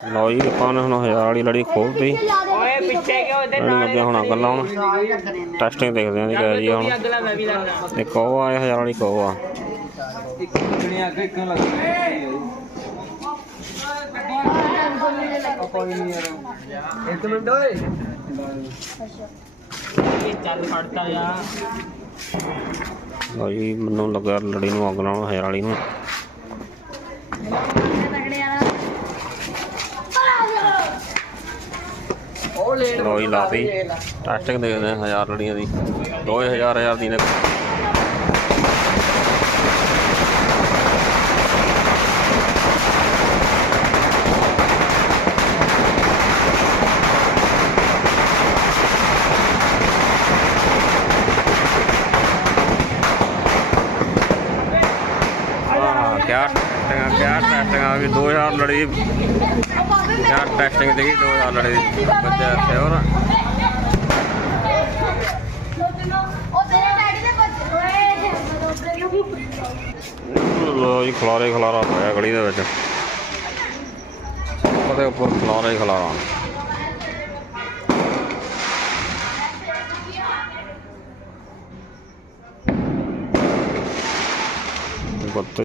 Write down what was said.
ਲਓ ਜੀ ਆਪਾਂ ਨੇ ਹੁਣ ਹਜ਼ਾਰ ਵਾਲੀ ਲੜੀ ਖੋਲਤੀ। ਓਏ ਪਿੱਛੇ ਕਿਉਂ ਇਹਦੇ ਇਹਨੂੰ ਲੱਗੇ ਹੁਣ ਲਾਉਣ ਟੈਸਟਿੰਗ ਦੇਖਦੇ ਆਂ ਜੀ ਕਿਹੋ ਜੀ ਆ ਹੁਣ। ਅਗਲਾ ਮੈਂ ਵੀ ਲੱਗਦਾ ਇੱਕ ਉਹ ਆ ਹਜ਼ਾਰ ਵਾਲੀ ਉਹ ਆ। ਦੁਨੀਆ ਅੱਗੇ ਕਿਉਂ ਲੱਗਦੀ ਇੱਕ ਮਿੰਟ ਓਏ ਇਹ ਚੱਲ ਖੜਦਾ ਯਾਰ ਲਓ ਜੀ ਮੈਨੂੰ ਲੱਗਾ ਲੜੀ ਨੂੰ ਅੱਗ ਲਾਉਣ ਹਜ਼ਾਰ ਵਾਲੀ ਨੂੰ। ਉਹ ਲਾਤੀ ਟੈਸਟਿੰਗ ਦੇਖਦੇ ਆਂ? ਹਜ਼ਾਰ ਲੜੀਆਂ ਦੀ। 2000 ਹਜ਼ਾਰ ਦੀ ਨੇ। यार टेस्टिंग क्या टेस्टिंग आपकी दो हज़ार लड़ी। यार टेस्टिंग देखी दो हज़ार लड़ी। बच्चे अच्छे हो ना लो खलारा ही खलारा पाया गली के बच्चे सबके उपर खलारा ही खलारा। पत्ते